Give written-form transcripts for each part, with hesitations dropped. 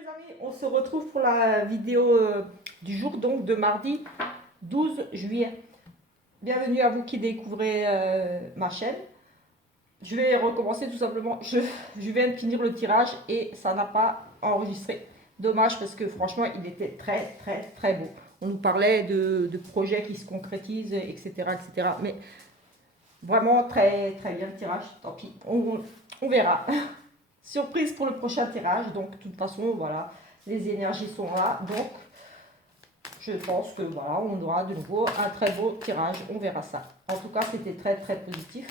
les amis, on se retrouve pour la vidéo du jour, donc de mardi 12 juillet. Bienvenue à vous qui découvrez ma chaîne. Je vais recommencer tout simplement. Je viens de finir le tirage et ça n'a pas enregistré. Dommage parce que franchement, il était très très très beau. On nous parlait de projets qui se concrétisent, etc., etc. Mais vraiment très très bien le tirage. Tant pis, on verra. Surprise pour le prochain tirage. Donc, de toute façon, voilà, les énergies sont là. Donc, je pense que voilà, on aura de nouveau un très beau tirage. On verra ça. En tout cas, c'était très très positif.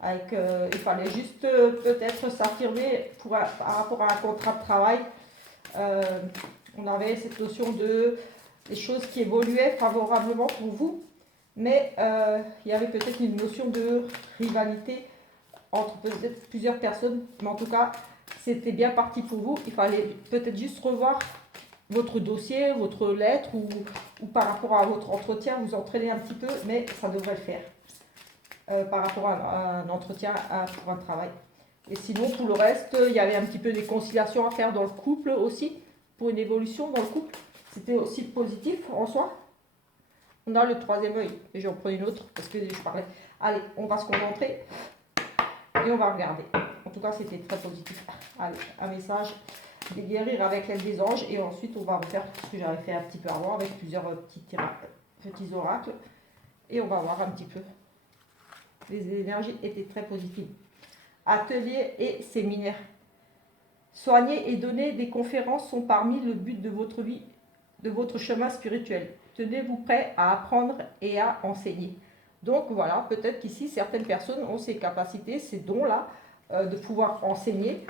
Avec, il fallait juste peut-être s'affirmer par rapport à un contrat de travail. Euh, on avait cette notion de des choses qui évoluaient favorablement pour vous, mais il y avait peut-être une notion de rivalité entre peut-être plusieurs personnes, mais en tout cas, c'était bien parti pour vous. Il fallait peut-être juste revoir votre dossier, votre lettre ou par rapport à votre entretien, vous entraîner un petit peu, mais ça devrait le faire par rapport à un entretien pour un travail. Et sinon, pour le reste, il y avait un petit peu des conciliations à faire dans le couple aussi, pour une évolution dans le couple. C'était aussi positif en soi. On a le troisième œil, et j'en prends une autre parce que je parlais. Allez, on va se concentrer et on va regarder. En tout cas, c'était très positif. Allez, un message de guérir avec l'aide des anges. Et ensuite, on va refaire ce que j'avais fait un petit peu avant avec plusieurs petits oracles. Et on va voir un petit peu. Les énergies étaient très positives. Ateliers et séminaires. Soigner et donner des conférences sont parmi le but de votre vie, de votre chemin spirituel. Tenez-vous prêt à apprendre et à enseigner. Donc voilà, peut-être qu'ici, certaines personnes ont ces capacités, ces dons-là, de pouvoir enseigner.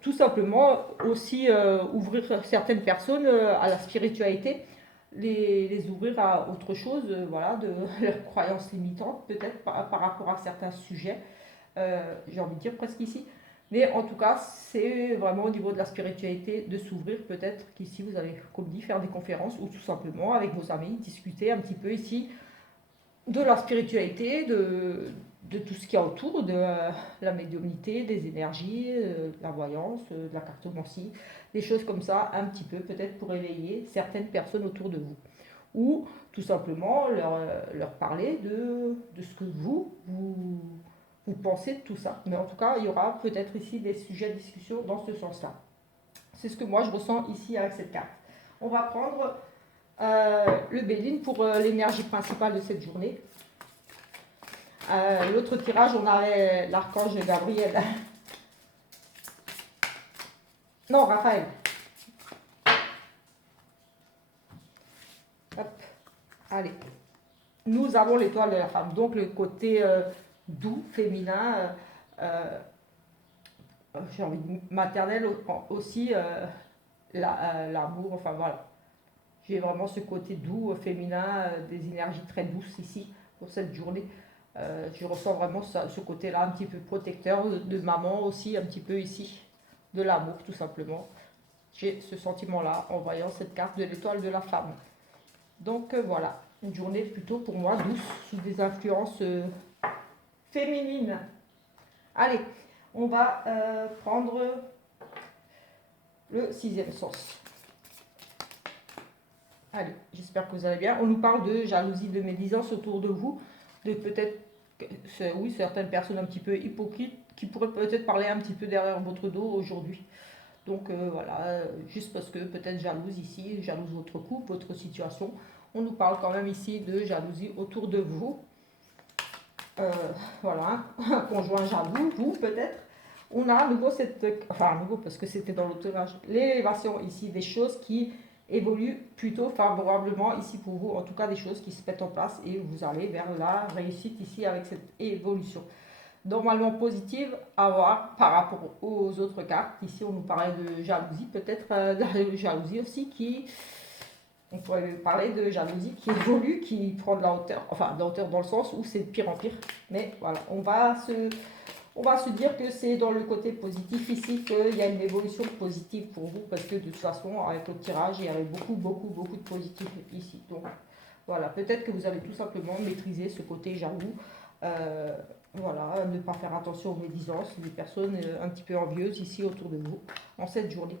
Tout simplement aussi ouvrir certaines personnes à la spiritualité, les ouvrir à autre chose, voilà, de leurs croyances limitantes, peut-être par rapport à certains sujets, j'ai envie de dire presque ici. Mais en tout cas, c'est vraiment au niveau de la spiritualité de s'ouvrir. Peut-être qu'ici, vous allez, comme dit, faire des conférences ou tout simplement avec vos amis, discuter un petit peu ici de la spiritualité, de tout ce qu'il y a autour, de la médiumnité, des énergies, de la voyance, de la cartomancie, des choses comme ça, un petit peu, peut-être pour éveiller certaines personnes autour de vous. Ou tout simplement leur parler de ce que vous pensez de tout ça. Mais en tout cas, il y aura peut-être ici des sujets de discussion dans ce sens-là. C'est ce que moi je ressens ici avec cette carte. On va prendre le Béline pour l'énergie principale de cette journée. L'autre tirage, on avait l'archange Gabriel. Non, Raphaël. Hop. Allez. Nous avons l'étoile de la femme. Donc le côté doux, féminin, j'ai envie de maternel aussi, l'amour, enfin voilà. J'ai vraiment ce côté doux, féminin, des énergies très douces ici pour cette journée. Je ressens vraiment ce côté-là un petit peu protecteur de maman aussi, un petit peu ici, de l'amour tout simplement. J'ai ce sentiment-là en voyant cette carte de l'étoile de la femme. Donc voilà, une journée plutôt pour moi douce, sous des influences féminines. Allez, on va prendre le sixième sens. Allez, j'espère que vous allez bien. On nous parle de jalousie, de médisance autour de vous, de peut-être, oui, certaines personnes un petit peu hypocrites qui pourraient peut-être parler un petit peu derrière votre dos aujourd'hui. Donc voilà, juste parce que peut-être jalouse ici, jalouse votre couple, votre situation. On nous parle quand même ici de jalousie autour de vous. Voilà, un conjoint jaloux, vous peut-être. On a à nouveau cette, enfin à nouveau parce que c'était dans l'autorage, l'élévation ici des choses qui évoluent plutôt favorablement ici pour vous, en tout cas des choses qui se mettent en place et vous allez vers la réussite ici avec cette évolution. Normalement positive à voir par rapport aux autres cartes. Ici on nous parlait de jalousie, peut-être de jalousie aussi qui, on pourrait parler de jalousie qui évolue, qui prend de la hauteur, enfin de la hauteur dans le sens où c'est de pire en pire. Mais voilà, on va se dire que c'est dans le côté positif ici qu'il y a une évolution positive pour vous parce que de toute façon, avec le tirage, il y avait beaucoup de positif ici. Donc voilà, peut-être que vous avez tout simplement maîtrisé ce côté jaloux. Voilà, ne pas faire attention aux médisances, des personnes un petit peu envieuses ici autour de vous en cette journée.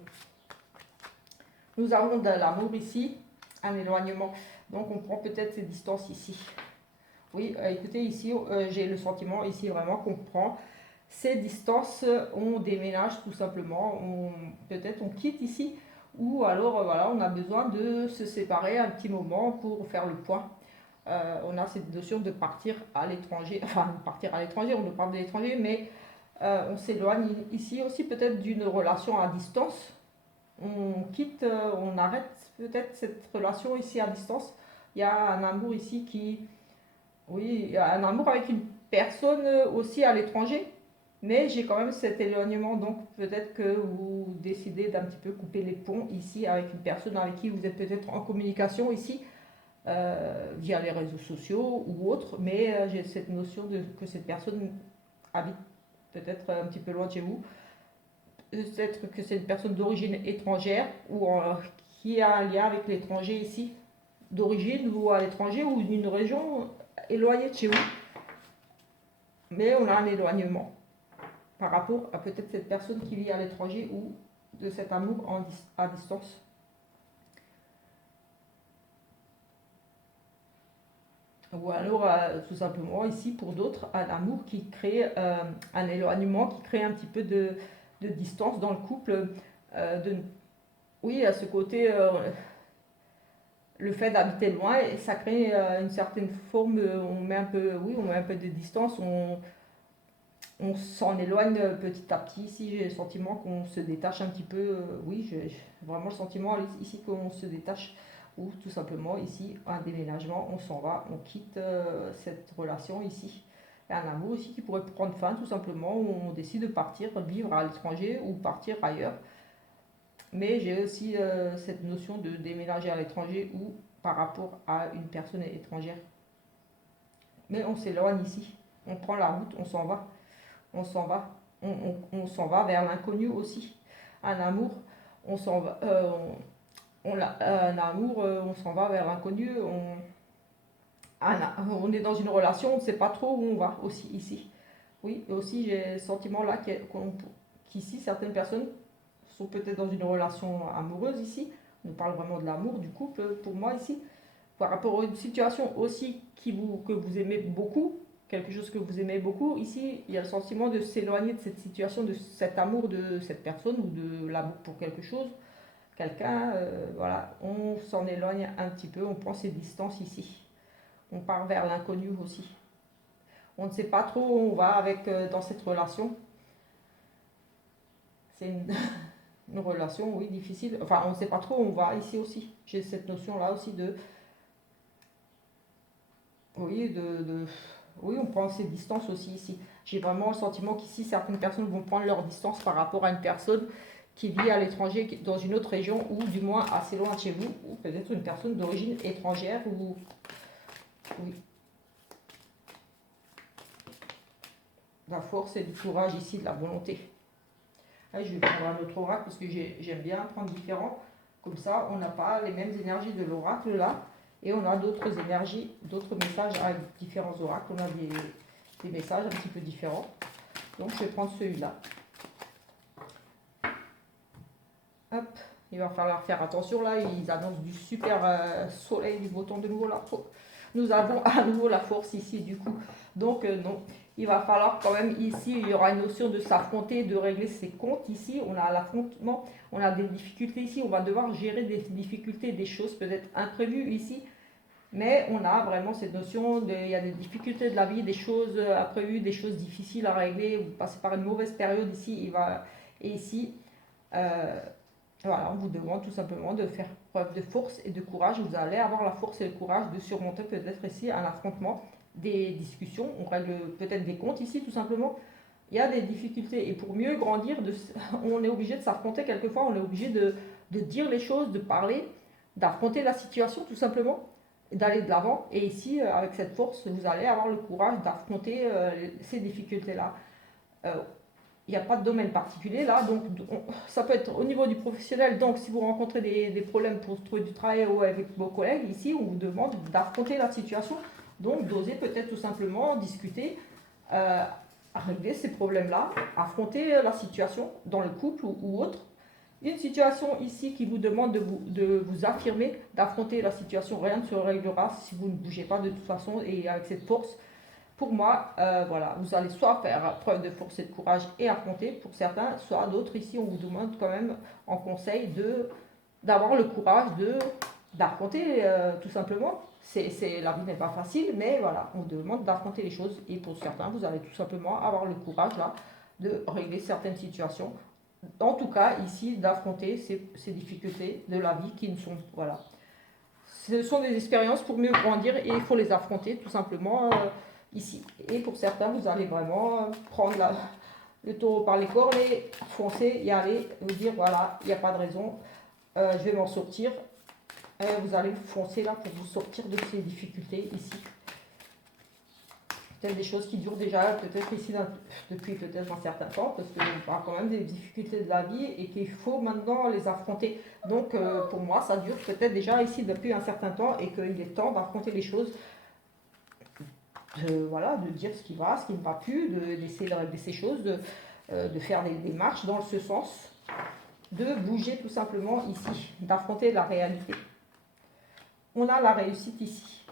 Nous avons de l'amour ici, un éloignement. Donc on prend peut-être ces distances ici. Oui, écoutez, ici, j'ai le sentiment ici vraiment qu'on prend ces distances, on déménage tout simplement, peut-être on quitte ici, ou alors voilà, on a besoin de se séparer un petit moment pour faire le point. On a cette notion de partir à l'étranger, enfin partir à l'étranger, on ne parle de l'étranger, mais on s'éloigne ici aussi peut-être d'une relation à distance. On quitte, on arrête peut-être cette relation ici à distance. Il y a un amour ici qui, oui, un amour avec une personne aussi à l'étranger, mais j'ai quand même cet éloignement, donc peut-être que vous décidez d'un petit peu couper les ponts ici avec une personne avec qui vous êtes peut-être en communication ici, via les réseaux sociaux ou autres, mais j'ai cette notion de que cette personne habite peut-être un petit peu loin de chez vous, peut-être que c'est une personne d'origine étrangère ou qui a un lien avec l'étranger ici, d'origine ou à l'étranger ou d'une région éloignée de chez vous, mais on a un éloignement par rapport à peut-être cette personne qui vit à l'étranger ou de cet amour à distance. Ou alors, tout simplement, ici, pour d'autres, un amour qui crée un éloignement, qui crée un petit peu de distance dans le couple. De, oui, à ce côté, le fait d'habiter loin, ça crée une certaine forme, on met un peu, oui, on met un peu de distance, on s'en éloigne petit à petit. Ici, j'ai le sentiment qu'on se détache un petit peu. Oui, j'ai vraiment le sentiment ici qu'on se détache. Ou tout simplement, ici, un déménagement, on s'en va, on quitte cette relation ici. Et un amour ici qui pourrait prendre fin, tout simplement, où on décide de partir vivre à l'étranger ou partir ailleurs. Mais j'ai aussi cette notion de déménager à l'étranger ou par rapport à une personne étrangère. Mais on s'éloigne ici. On prend la route, on s'en va. On s'en va. On s'en va vers l'inconnu aussi. Un amour, on s'en va. Un amour, on s'en va vers l'inconnu. On est dans une relation, on ne sait pas trop où on va aussi ici. Oui, et aussi j'ai le sentiment là qu'ici, certaines personnes sont peut-être dans une relation amoureuse ici. On parle vraiment de l'amour, du couple pour moi ici. Par rapport à une situation aussi que vous aimez beaucoup, quelque chose que vous aimez beaucoup, ici, il y a le sentiment de s'éloigner de cette situation, de cet amour de cette personne ou de l'amour pour quelque chose, quelqu'un, voilà, on s'en éloigne un petit peu, on prend ses distances ici. On part vers l'inconnu aussi. On ne sait pas trop où on va avec dans cette relation. C'est une relation, oui, difficile. Enfin, on ne sait pas trop où on va ici aussi. J'ai cette notion-là aussi de, oui, oui, on prend ses distances aussi ici. J'ai vraiment le sentiment qu'ici, certaines personnes vont prendre leur distance par rapport à une personne qui vit à l'étranger, dans une autre région, ou du moins assez loin de chez vous, ou peut-être une personne d'origine étrangère, ou... Oui, la force et du courage ici, de la volonté. Là, je vais prendre un autre oracle parce que j'aime bien prendre différents. Comme ça, on n'a pas les mêmes énergies de l'oracle là. Et on a d'autres énergies, d'autres messages avec différents oracles. On a des messages un petit peu différents. Donc je vais prendre celui-là. Hop, il va falloir faire attention là. Ils annoncent du super soleil, du beau temps de nouveau là. Nous avons à nouveau la force ici du coup. Donc non, il va falloir quand même ici, il y aura une notion de s'affronter, de régler ses comptes ici. On a l'affrontement, on a des difficultés ici. On va devoir gérer des difficultés, des choses peut-être imprévues ici. Mais on a vraiment cette notion il y a des difficultés de la vie, des choses imprévues, des choses difficiles à régler. Vous passez par une mauvaise période ici, et ici, euh, voilà, on vous demande tout simplement de faire preuve de force et de courage. Vous allez avoir la force et le courage de surmonter peut-être ici un affrontement, des discussions. On règle peut-être des comptes ici tout simplement. Il y a des difficultés et pour mieux grandir, on est obligé de s'affronter quelquefois, on est obligé de dire les choses, de parler, d'affronter la situation tout simplement, d'aller de l'avant. Et ici, avec cette force, vous allez avoir le courage d'affronter ces difficultés-là. Euh, il n'y a pas de domaine particulier là, donc ça peut être au niveau du professionnel. Donc si vous rencontrez des problèmes pour trouver du travail ou avec vos collègues, ici on vous demande d'affronter la situation, donc d'oser peut-être tout simplement discuter, régler ces problèmes-là, affronter la situation dans le couple ou autre. Une situation ici qui vous demande de vous affirmer, d'affronter la situation. Rien ne se réglera si vous ne bougez pas de toute façon et avec cette force. Pour moi, voilà, vous allez soit faire preuve de force et de courage et affronter pour certains, soit d'autres ici, on vous demande quand même en conseil d'avoir le courage d'affronter tout simplement. La vie n'est pas facile, mais voilà, on vous demande d'affronter les choses. Et pour certains, vous allez tout simplement avoir le courage là de régler certaines situations. En tout cas, ici, d'affronter ces difficultés de la vie qui ne sont, voilà. Ce sont des expériences pour mieux grandir et il faut les affronter tout simplement ici. Et pour certains, vous allez vraiment prendre le taureau par les cornes et foncer, y aller, vous dire voilà, il n'y a pas de raison, je vais m'en sortir. Et vous allez foncer là pour vous sortir de ces difficultés ici. Peut-être des choses qui durent déjà peut-être ici depuis peut-être un certain temps, parce qu'on parle quand même des difficultés de la vie et qu'il faut maintenant les affronter. Donc pour moi, ça dure peut-être déjà ici depuis un certain temps et qu'il est temps d'affronter les choses. Voilà, de dire ce qui va, ce qui ne va plus, d'essayer de régler ces choses, de faire des démarches dans ce sens, de bouger tout simplement ici, d'affronter la réalité. On a la réussite ici.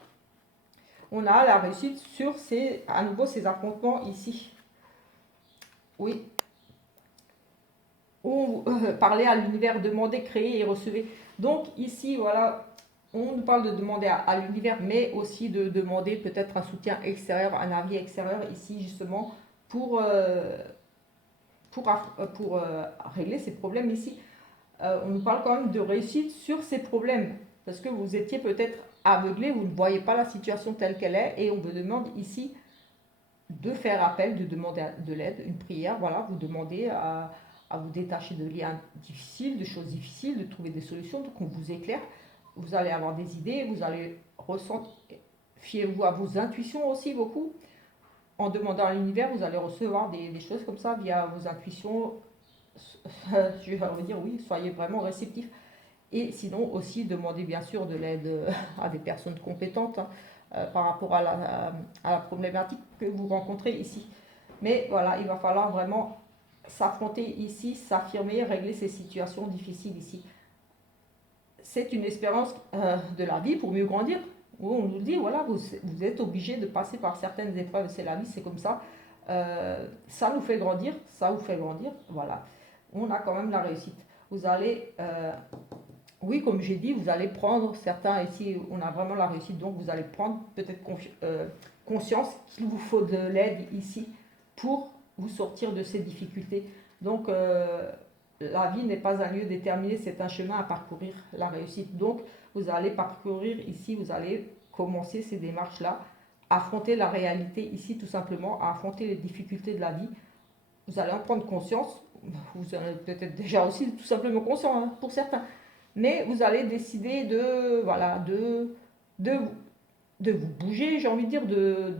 On a la réussite sur à nouveau ces affrontements ici. Oui. On parlait à l'univers, demandez, créez et recevez. Donc ici, voilà, on nous parle de demander à l'univers, mais aussi de demander peut-être un soutien extérieur, un avis extérieur ici justement pour régler ces problèmes ici. On nous parle quand même de réussite sur ces problèmes. Parce que vous étiez peut-être aveuglé, vous ne voyez pas la situation telle qu'elle est, et on vous demande ici de faire appel, de demander de l'aide, une prière, voilà, vous demandez à vous détacher de liens difficiles, de choses difficiles, de trouver des solutions, donc on vous éclaire, vous allez avoir des idées, vous allez ressentir, fiez-vous à vos intuitions aussi beaucoup, en demandant à l'univers, vous allez recevoir des choses comme ça via vos intuitions, je vais vous dire oui, soyez vraiment réceptifs. Et sinon aussi demander bien sûr de l'aide à des personnes compétentes par rapport à la problématique que vous rencontrez ici. Mais voilà, il va falloir vraiment s'affronter ici, s'affirmer, régler ces situations difficiles ici. C'est une expérience de la vie pour mieux grandir. Où on nous dit, voilà, vous êtes obligé de passer par certaines épreuves, c'est la vie, c'est comme ça. Ça nous fait grandir, ça vous fait grandir, voilà. On a quand même la réussite. Vous allez oui, comme j'ai dit, vous allez prendre certains, ici on a vraiment la réussite, donc vous allez prendre peut-être conscience qu'il vous faut de l'aide ici pour vous sortir de ces difficultés. Donc la vie n'est pas un lieu déterminé, c'est un chemin à parcourir, la réussite. Donc vous allez parcourir ici, vous allez commencer ces démarches-là, affronter la réalité ici tout simplement, affronter les difficultés de la vie. Vous allez en prendre conscience, vous en êtes peut-être déjà aussi tout simplement conscient hein, pour certains. Mais vous allez décider de vous bouger, j'ai envie de dire,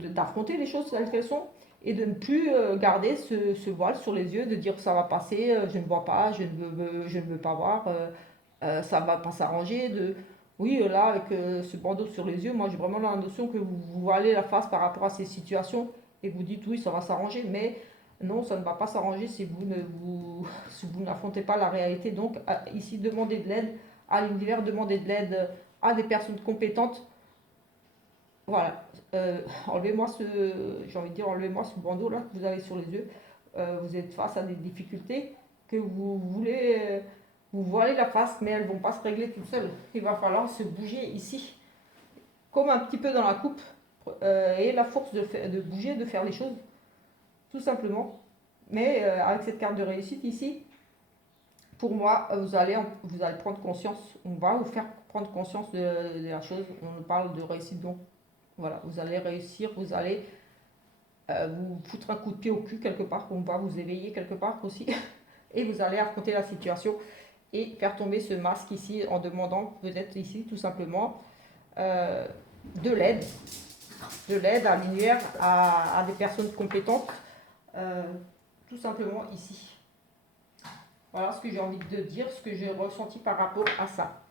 d'affronter les choses telles qu'elles sont et de ne plus garder ce voile sur les yeux, de dire ça va passer, je ne vois pas, je ne veux pas voir, ça ne va pas s'arranger. Oui, là, avec ce bandeau sur les yeux, moi j'ai vraiment la notion que vous voilez la face par rapport à ces situations et vous dites oui, ça va s'arranger, mais non, ça ne va pas s'arranger si si vous n'affrontez pas la réalité. Donc ici, demandez de l'aide à l'univers, demandez de l'aide à des personnes compétentes. Voilà, enlevez-moi j'ai envie de dire, enlevez-moi ce bandeau là que vous avez sur les yeux. Vous êtes face à des difficultés que vous voulez, vous voilez la face, mais elles ne vont pas se régler toutes seules. Il va falloir se bouger ici, comme un petit peu dans la coupe, et la force de bouger, de faire les choses tout simplement. Mais avec cette carte de réussite ici, pour moi, vous allez prendre conscience, on va vous faire prendre conscience de la chose. On nous parle de réussite, donc voilà, vous allez réussir, vous allez vous foutre un coup de pied au cul quelque part, on va vous éveiller quelque part aussi, et vous allez affronter la situation et faire tomber ce masque ici en demandant peut-être ici tout simplement de l'aide à l'univers, à des personnes compétentes. Tout simplement ici. Voilà ce que j'ai envie de dire, ce que j'ai ressenti par rapport à ça.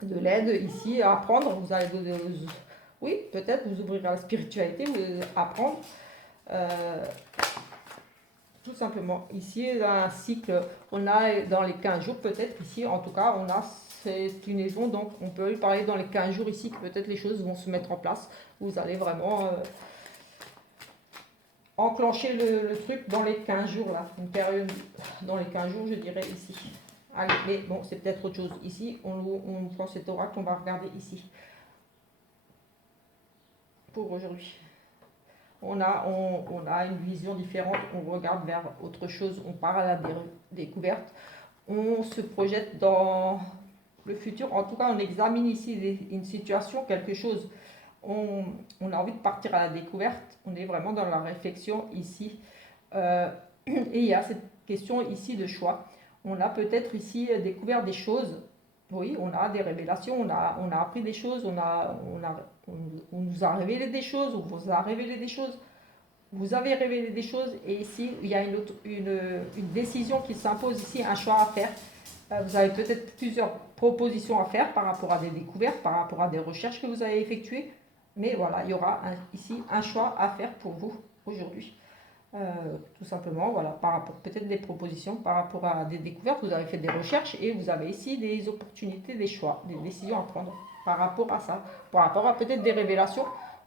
De l'aide ici à apprendre, vous allez oui, peut-être vous ouvrir à la spiritualité, vous apprendre tout simplement. Ici, un cycle, on a dans les 15 jours, peut-être ici, en tout cas, on a cette lunaison, donc on peut parler dans les 15 jours ici que peut-être les choses vont se mettre en place. Vous allez vraiment enclencher le truc dans les 15 jours là, une période dans les 15 jours, je dirais ici. Allez, mais bon, c'est peut-être autre chose. Ici, on prend cet oracle, on va regarder ici pour aujourd'hui. On a une vision différente, on regarde vers autre chose, on part à la découverte, on se projette dans le futur. En tout cas, on examine ici une situation, quelque chose. On a envie de partir à la découverte, on est vraiment dans la réflexion ici. Et il y a cette question ici de choix. On a peut-être ici découvert des choses. Oui, on a des révélations, on a appris des choses, on nous a révélé des choses, on vous a révélé des choses. Vous avez révélé des choses et ici, il y a une décision qui s'impose ici, un choix à faire. Vous avez peut-être plusieurs propositions à faire par rapport à des découvertes, par rapport à des recherches que vous avez effectuées. Mais voilà, il y aura ici un choix à faire pour vous aujourd'hui. Tout simplement, voilà, par rapport peut-être des propositions, par rapport à des découvertes, vous avez fait des recherches et vous avez ici des opportunités, des choix, des décisions à prendre par rapport à ça, par rapport à peut-être des révélations.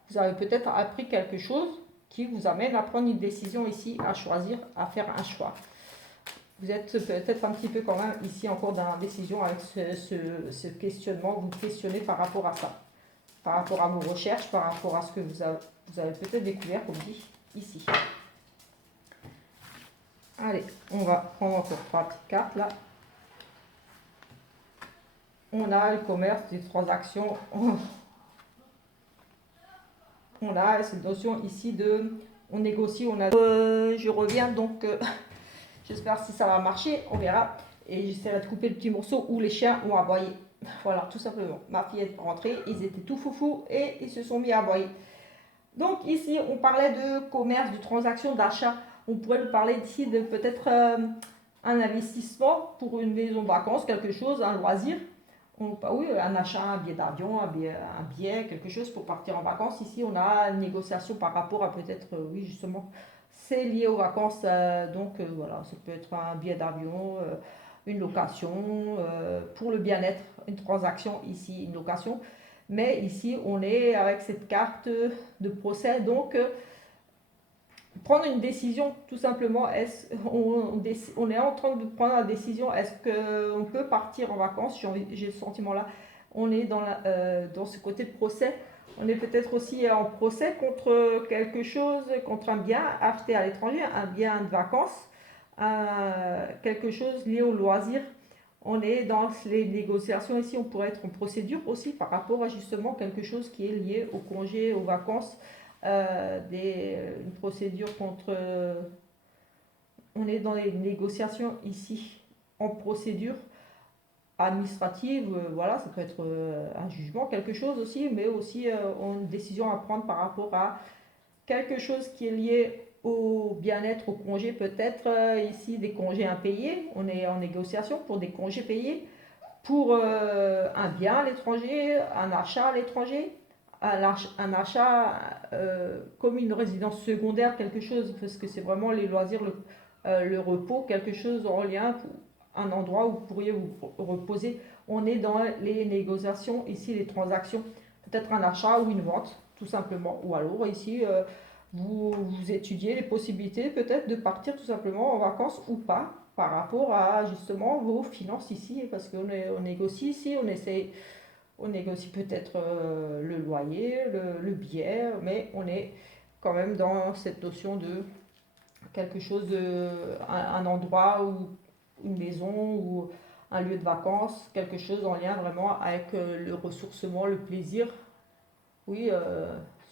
Vous avez peut-être appris quelque chose qui vous amène à prendre une décision ici, à choisir, à faire un choix. Vous êtes peut-être un petit peu quand même ici encore dans la décision avec ce questionnement, vous questionnez par rapport à ça, par rapport à vos recherches, par rapport à ce que vous avez peut-être découvert, comme dit ici. Allez, on va prendre encore 3 petites cartes là. On a le commerce, des transactions. On a cette notion ici de on négocie, on a. Je reviens donc, j'espère si ça va marcher, on verra. Et j'essaierai de couper le petit morceau où les chiens ont aboyé. Voilà, tout simplement. Ma fille est rentrée, ils étaient tout foufou et ils se sont mis à aboyer. Donc ici, on parlait de commerce, de transactions, d'achat. On pourrait nous parler ici de peut-être un investissement pour une maison de vacances, quelque chose, un loisir. Oui, un achat, un billet d'avion, un billet, quelque chose pour partir en vacances. Ici, on a une négociation par rapport à peut-être, oui, justement, c'est lié aux vacances. Donc voilà, ça peut être un billet d'avion, une location, pour le bien-être, une transaction ici, une location. Mais ici, on est avec cette carte de procès. Donc, prendre une décision, tout simplement. On est en train de prendre la décision. Est-ce qu'on peut partir en vacances? J'ai ce sentiment-là. On est dans ce côté de procès. On est peut-être aussi en procès contre quelque chose, contre un bien acheté à l'étranger, un bien de vacances, quelque chose lié au loisir. On est dans les négociations ici, on pourrait être en procédure aussi par rapport à justement quelque chose qui est lié au congé, aux vacances, une procédure contre... on est dans les négociations ici en procédure administrative, voilà, ça peut être un jugement, quelque chose aussi, mais aussi une décision à prendre par rapport à quelque chose qui est lié au bien-être, au congé, peut-être ici des congés impayés. On est en négociation pour des congés payés, pour un bien à l'étranger, un achat à l'étranger, un achat comme une résidence secondaire, quelque chose, parce que c'est vraiment les loisirs, le repos, quelque chose en lien, un endroit où vous pourriez vous reposer. On est dans les négociations, ici les transactions, peut-être un achat ou une vente, tout simplement. Ou alors ici, vous étudiez les possibilités peut-être de partir tout simplement en vacances ou pas par rapport à justement vos finances ici, parce on négocie ici, on négocie peut-être le loyer, le billet, mais on est quand même dans cette notion de quelque chose, un endroit ou une maison ou un lieu de vacances, quelque chose en lien vraiment avec le ressourcement, le plaisir, oui,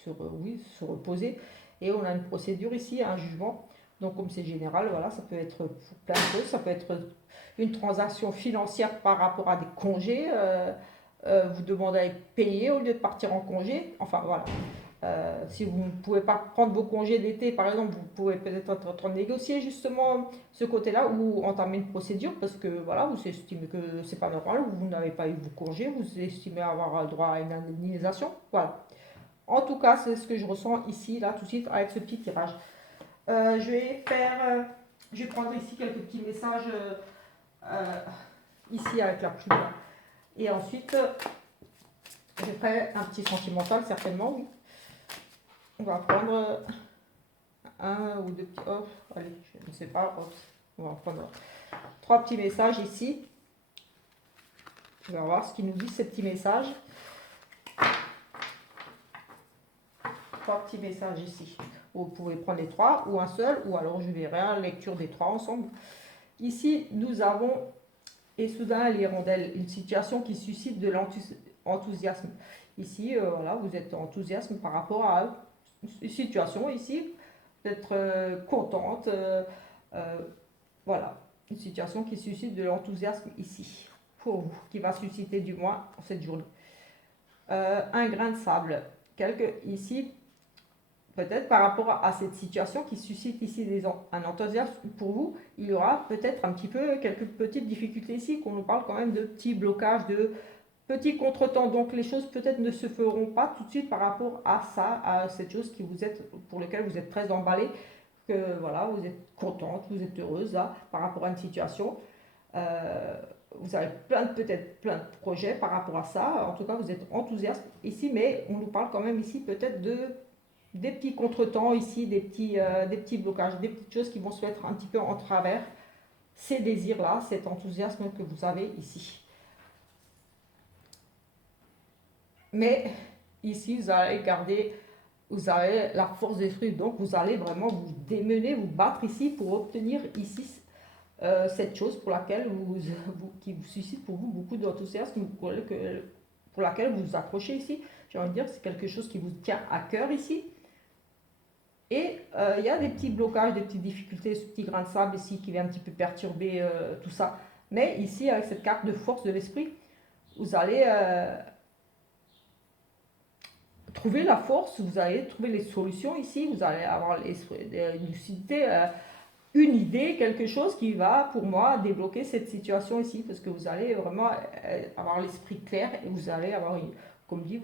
se reposer. Et on a une procédure ici, un jugement. Donc comme c'est général, voilà, ça peut être pour plein de choses. Ça peut être une transaction financière par rapport à des congés. Vous demandez à être payé au lieu de partir en congé. Enfin voilà. Si vous ne pouvez pas prendre vos congés d'été, par exemple, vous pouvez peut-être être en train de négocier justement ce côté-là ou entamer une procédure parce que voilà, vous estimez que c'est pas normal, vous n'avez pas eu vos congés, vous estimez avoir droit à une indemnisation. Voilà. En tout cas, c'est ce que je ressens ici, là, tout de suite, avec ce petit tirage. Je vais faire Je vais prendre ici quelques petits messages ici avec la plume. Et ensuite, je ferai un petit sentimental certainement, oui. On va prendre un ou deux petits... Oh, allez, je ne sais pas. Oh, on va prendre 3 petits messages ici. On va voir ce qu'ils nous disent ces petits messages. 3 petits messages ici. Vous pouvez prendre les 3 ou un seul, ou alors je verrai la lecture des 3 ensemble. Ici, nous avons, et soudain l'hirondelle, une situation qui suscite de l'enthousiasme. Ici, voilà, vous êtes enthousiasme par rapport à une situation ici, d'être contente, voilà, une situation qui suscite de l'enthousiasme ici, pour vous, qui va susciter du moins cette journée. Un grain de sable, ici, peut-être par rapport à cette situation qui suscite ici un enthousiasme pour vous, il y aura peut-être un petit peu quelques petites difficultés ici, qu'on nous parle quand même de petits blocages, de petits contretemps. Donc les choses peut-être ne se feront pas tout de suite par rapport à ça, à cette chose pour laquelle vous êtes très emballé, que voilà, vous êtes contente, vous êtes heureuse là, par rapport à une situation. Vous avez peut-être plein de projets par rapport à ça. En tout cas, vous êtes enthousiaste ici, mais on nous parle quand même ici peut-être des petits contretemps ici, des petits blocages, des petites choses qui vont se mettre un petit peu en travers ces désirs-là, cet enthousiasme que vous avez ici. Mais ici, vous avez la force d'esprit, donc vous allez vraiment vous démener, vous battre ici pour obtenir ici cette chose pour laquelle qui vous suscite pour vous beaucoup d'enthousiasme, pour laquelle vous vous accrochez ici. J'ai envie de dire que c'est quelque chose qui vous tient à cœur ici. Et il y a des petits blocages, des petites difficultés, ce petit grain de sable ici qui vient un petit peu perturber tout ça. Mais ici, avec cette carte de force de l'esprit, vous allez trouver la force, vous allez trouver les solutions ici, vous allez avoir l'esprit de lucidité, une idée, quelque chose qui va, pour moi, débloquer cette situation ici, parce que vous allez vraiment avoir l'esprit clair et vous allez avoir, comme dit,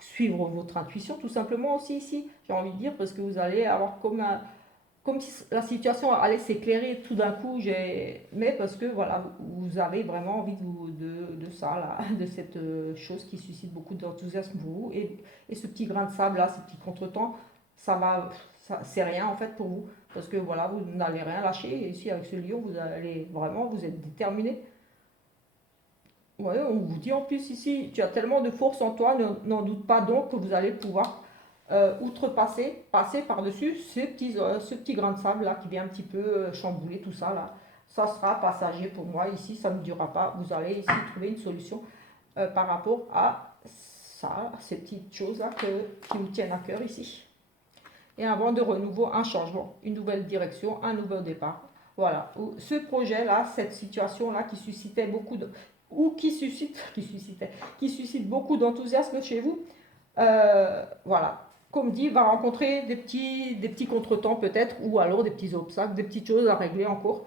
suivre votre intuition tout simplement aussi ici, j'ai envie de dire, parce que vous allez avoir comme si la situation allait s'éclairer tout d'un coup, mais parce que voilà, vous avez vraiment envie de ça, là, de cette chose qui suscite beaucoup d'enthousiasme pour vous. Et ce petit grain de sable là, ces petits contretemps, c'est rien en fait pour vous. Parce que voilà, vous n'allez rien lâcher. Et ici, avec ce lion, vous allez vraiment, vous êtes déterminé. Ouais, on vous dit en plus ici, tu as tellement de force en toi, n'en doute pas donc que vous allez pouvoir passer par-dessus ce petit grain de sable là qui vient un petit peu chambouler tout ça là. Ça sera passager pour moi ici, ça ne durera pas. Vous allez ici trouver une solution par rapport à ça, ces petites choses là qui vous tiennent à cœur ici. Et un vent de renouveau, un changement, une nouvelle direction, un nouveau départ. Voilà, ce projet là, cette situation là qui suscitait beaucoup de, ou qui suscite beaucoup d'enthousiasme chez vous. Voilà, comme dit, va rencontrer des petits contretemps peut-être, ou alors des petits obstacles, des petites choses à régler encore.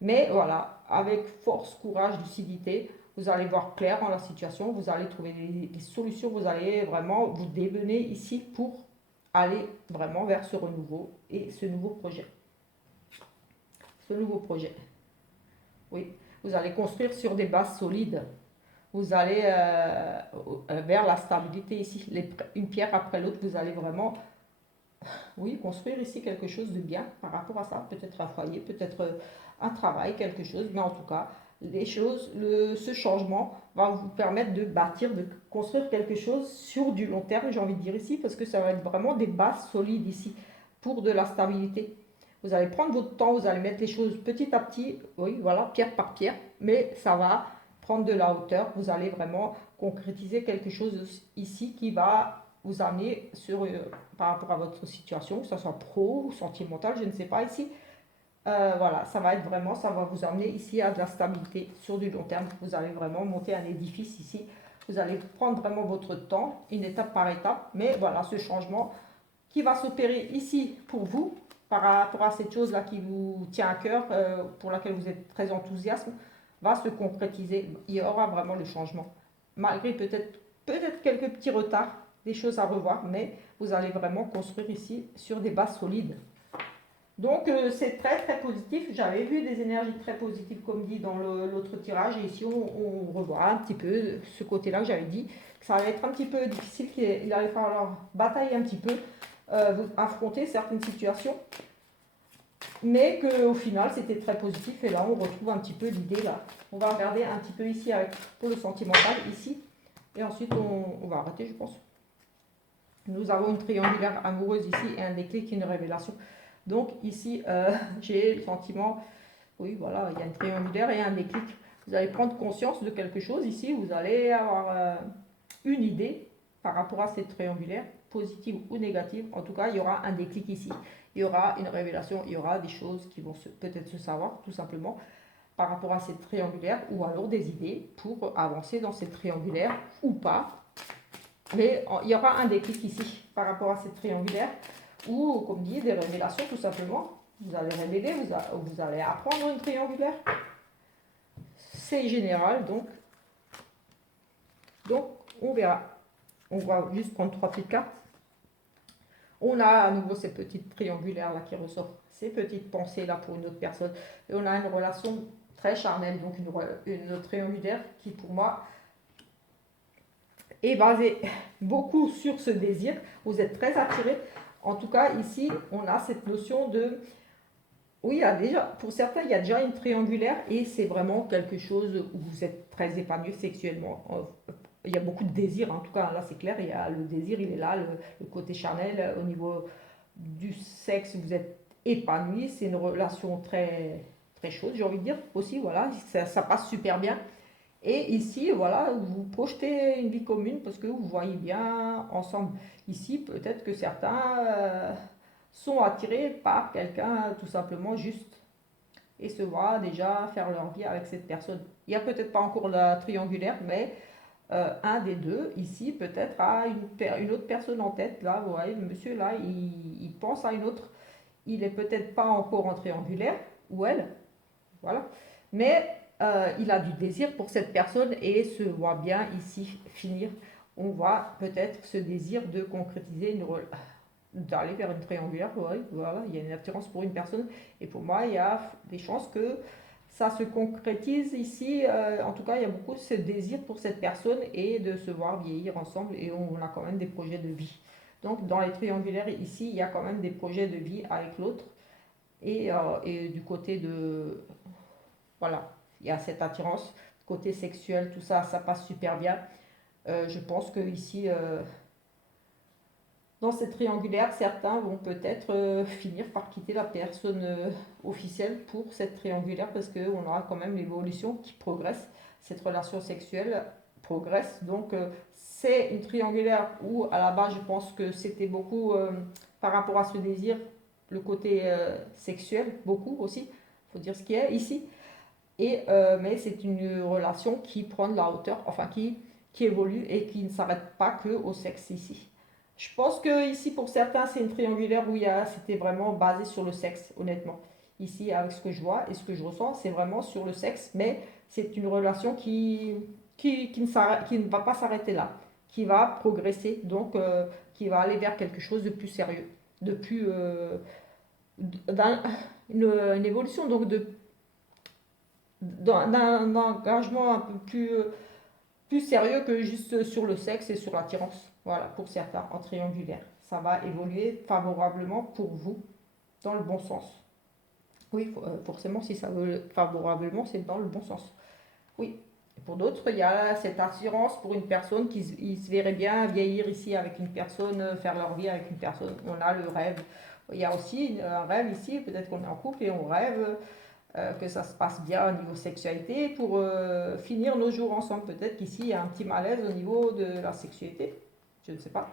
Mais voilà, avec force, courage, lucidité, vous allez voir clair dans la situation, vous allez trouver des solutions, vous allez vraiment vous démener ici pour aller vraiment vers ce renouveau et ce nouveau projet. Ce nouveau projet. Oui, vous allez construire sur des bases solides. Vous allez vers la stabilité ici. Une pierre après l'autre, vous allez vraiment, oui, construire ici quelque chose de bien par rapport à ça. Peut-être un foyer, peut-être un travail, quelque chose. Mais en tout cas, ce changement va vous permettre de bâtir, de construire quelque chose sur du long terme, j'ai envie de dire ici, parce que ça va être vraiment des bases solides ici pour de la stabilité. Vous allez prendre votre temps, vous allez mettre les choses petit à petit, oui, voilà, pierre par pierre, mais ça va prendre de la hauteur. Vous allez vraiment concrétiser quelque chose ici qui va vous amener par rapport à votre situation, que ce soit pro ou sentimental, je ne sais pas ici. Voilà, ça va vous amener ici à de la stabilité sur du long terme. Vous allez vraiment monter un édifice ici. Vous allez prendre vraiment votre temps, une étape par étape. Mais voilà, ce changement qui va s'opérer ici pour vous, par rapport à cette chose-là qui vous tient à cœur, pour laquelle vous êtes très enthousiaste, va se concrétiser. Il y aura vraiment le changement. Malgré peut-être quelques petits retards, des choses à revoir, mais vous allez vraiment construire ici sur des bases solides. Donc c'est très très positif. J'avais vu des énergies très positives comme dit dans l'autre tirage et ici on revoit un petit peu ce côté-là que j'avais dit, que ça allait être un petit peu difficile, qu'il allait falloir batailler un petit peu, affronter certaines situations, mais qu'au final c'était très positif et là on retrouve un petit peu l'idée là. On va regarder un petit peu ici avec, pour le sentimental ici et ensuite on va arrêter je pense. Nous avons une triangulaire amoureuse ici et un déclic, une révélation. Donc ici, j'ai le sentiment, oui voilà, il y a une triangulaire et un déclic. Vous allez prendre conscience de quelque chose ici, vous allez avoir une idée par rapport à cette triangulaire, positive ou négative. En tout cas, il y aura un déclic ici. Il y aura une révélation, il y aura des choses qui vont peut-être se savoir, tout simplement, par rapport à cette triangulaire, ou alors des idées pour avancer dans cette triangulaire ou pas. Mais il y aura un déclic ici par rapport à cette triangulaire ou, comme dit, des révélations tout simplement. Vous allez révéler, vous allez apprendre une triangulaire. C'est général, donc on verra. On va juste prendre 3 petites cartes. On a à nouveau cette petite triangulaire là qui ressort, ces petites pensées là pour une autre personne. Et on a une relation très charnelle, donc une triangulaire qui pour moi est basée beaucoup sur ce désir. Vous êtes très attirés. En tout cas, ici, on a cette notion de... Oui, il y a déjà, pour certains, il y a déjà une triangulaire et c'est vraiment quelque chose où vous êtes très épanoui sexuellement. Il y a beaucoup de désir, en tout cas, là c'est clair, il y a le désir, il est là, le côté charnel. Au niveau du sexe, vous êtes épanoui, c'est une relation très, très chaude, j'ai envie de dire aussi, voilà, ça passe super bien. Et ici, voilà, vous projetez une vie commune parce que vous voyez bien ensemble. Ici, peut-être que certains sont attirés par quelqu'un tout simplement juste et se voient déjà faire leur vie avec cette personne. Il n'y a peut-être pas encore la triangulaire, mais un des deux ici peut-être a une autre personne en tête. Là, vous voyez, le monsieur là, il pense à une autre. Il n'est peut-être pas encore en triangulaire, ou elle, voilà. Mais il a du désir pour cette personne et se voit bien ici finir. On voit peut-être ce désir de concrétiser d'aller vers une triangulaire. Ouais, voilà, il y a une attirance pour une personne. Et pour moi, il y a des chances que ça se concrétise ici. En tout cas, il y a beaucoup ce désir pour cette personne et de se voir vieillir ensemble. Et on a quand même des projets de vie. Donc, dans les triangulaires, ici, il y a quand même des projets de vie avec l'autre. Et du côté de voilà, il y a cette attirance, côté sexuel, tout ça, ça passe super bien. Je pense que ici, dans cette triangulaire, certains vont peut-être finir par quitter la personne officielle pour cette triangulaire parce qu'on aura quand même l'évolution qui progresse. Cette relation sexuelle progresse. Donc, c'est une triangulaire où, à la base, je pense que c'était beaucoup par rapport à ce désir, le côté sexuel, beaucoup aussi. Il faut dire ce qui est ici. Mais c'est une relation qui prend de la hauteur, enfin qui évolue et qui ne s'arrête pas que au sexe ici. Je pense que ici pour certains c'est une triangulaire où c'était vraiment basé sur le sexe, honnêtement. Ici avec ce que je vois et ce que je ressens, c'est vraiment sur le sexe, mais c'est une relation qui ne va pas s'arrêter là, qui va progresser, donc qui va aller vers quelque chose de plus sérieux, de plus... une évolution, donc d'un engagement un peu plus sérieux que juste sur le sexe et sur l'attirance. Voilà, pour certains, en triangulaire. Ça va évoluer favorablement pour vous, dans le bon sens. Oui, forcément, si ça veut favorablement, c'est dans le bon sens. Oui. Et pour d'autres, il y a cette attirance pour une personne qui se verrait bien vieillir ici avec une personne, faire leur vie avec une personne. On a le rêve. Il y a aussi un rêve ici, peut-être qu'on est en couple et on rêve que ça se passe bien au niveau sexualité pour finir nos jours ensemble. Peut-être qu'ici il y a un petit malaise au niveau de la sexualité, je ne sais pas.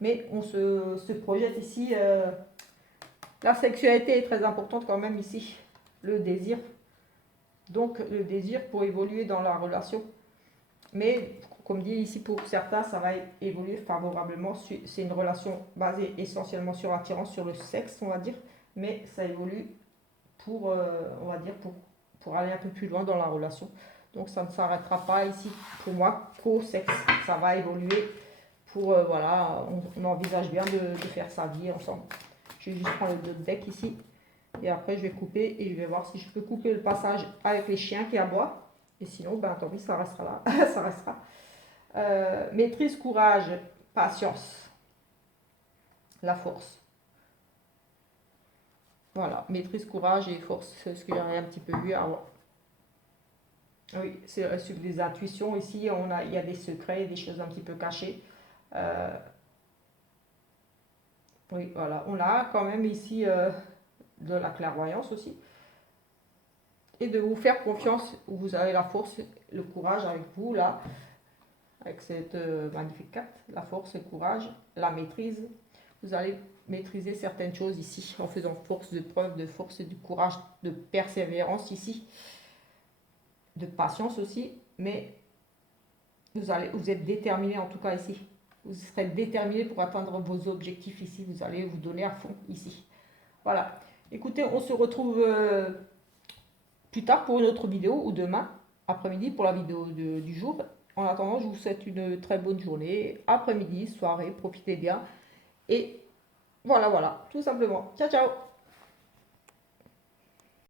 Mais on se projette ici. La sexualité est très importante quand même ici. Le désir. Donc le désir pour évoluer dans la relation. Mais comme dit ici pour certains, ça va évoluer favorablement. C'est une relation basée essentiellement sur l'attirance, sur le sexe, on va dire. Mais ça évolue pour, on va dire, pour aller un peu plus loin dans la relation. Donc ça ne s'arrêtera pas ici, pour moi, qu'au sexe. Ça va évoluer pour, voilà, on envisage bien de faire sa vie ensemble. Je vais juste prendre le deck ici. Et après, je vais couper et je vais voir si je peux couper le passage avec les chiens qui aboient. Et sinon, ben tant pis, ça restera là. Ça restera. Maîtrise, courage, patience, la force. Voilà, maîtrise, courage et force, c'est ce que j'avais un petit peu vu avant. Oui, c'est sur des intuitions ici, il y a des secrets, des choses un petit peu cachées. Euh, oui, voilà, on a quand même ici de la clairvoyance aussi. Et de vous faire confiance, vous avez la force, le courage avec vous là, avec cette magnifique carte, la force, le courage, la maîtrise. Vous allez maîtriser certaines choses ici en faisant force de preuve, de force et du courage, de persévérance ici, de patience aussi, mais vous êtes déterminé en tout cas ici. Vous serez déterminé pour atteindre vos objectifs ici. Vous allez vous donner à fond ici. Voilà. Écoutez, on se retrouve plus tard pour une autre vidéo ou demain après-midi pour la vidéo du jour. En attendant, je vous souhaite une très bonne journée, après-midi, soirée, profitez bien. Et voilà, voilà, tout simplement. Ciao, ciao!